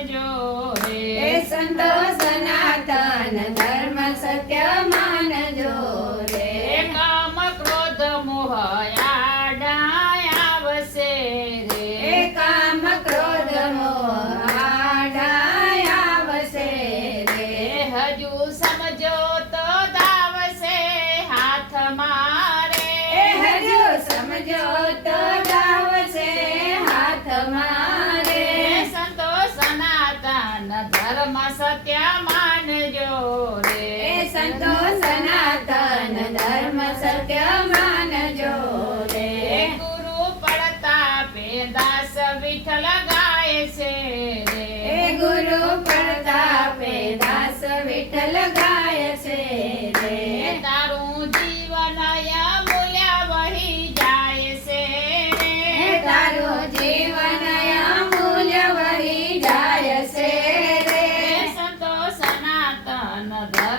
માનજો રે હે સંતો સનાતન ધર્મ સત્ય માનજો રે કામ ક્રોધ મોહ આડા આવશે રે હે કામ ક્રોધ મોહ આડા આવશે રે હજુ સમજો તો દાવશે હાથ મારે હજુ સમજો તો ગાવશે હાથ મારે સંતો સનાતન ધર્મ સત્ય માનજો રે સંતો સનાતન ધર્મ સત્ય માનજો રે ગુરુ પડતા પેદાસ વિઠ્ઠલ ગાય છે હે રે ગુરુ પ્રતાપે દાસ વિઠ્ઠલ ગાય છે રે તારું જીવન અમૂલ્ય વહી જાય છે હે રે તારું જીવન અમૂલ્ય વહી જાય છે રે સંતો સનાતન ધર્મ